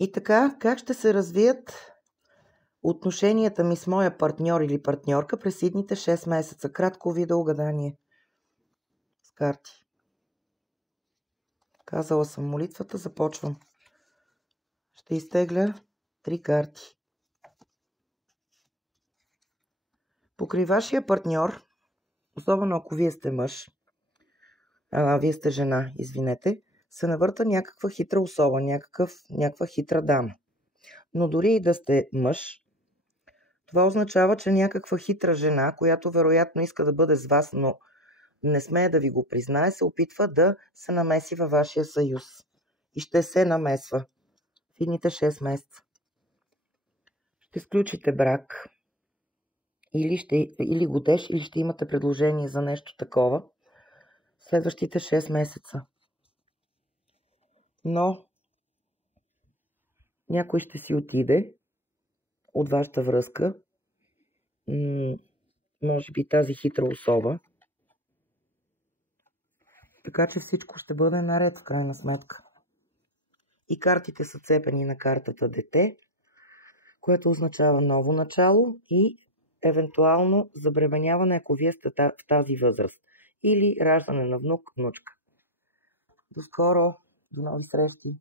И така, как ще се развият отношенията ми с моя партньор или партньорка през идните 6 месеца? Кратко видеогадание с карти. Казала съм молитвата, започвам. Ще изтегля 3 карти. Покрай вашия партньор, особено ако вие сте мъж, вие сте жена, извинете, се навърта някаква хитра особа, някаква хитра дама. Но дори и да сте мъж, това означава, че някаква хитра жена, която вероятно иска да бъде с вас, но не смее да ви го признае, се опитва да се намеси във вашия съюз. И ще се намесва в идните 6 месеца. Ще сключите брак или годеж, или ще имате предложение за нещо такова следващите 6 месеца. Но някой ще си отиде от вашата връзка, може би тази хитра особа, така че всичко ще бъде наред в крайна сметка. И картите са цепени на картата дете, което означава ново начало и евентуално забременяване, ако вие сте в тази възраст. Или раждане на внук, внучка. До скоро, до нови срещи!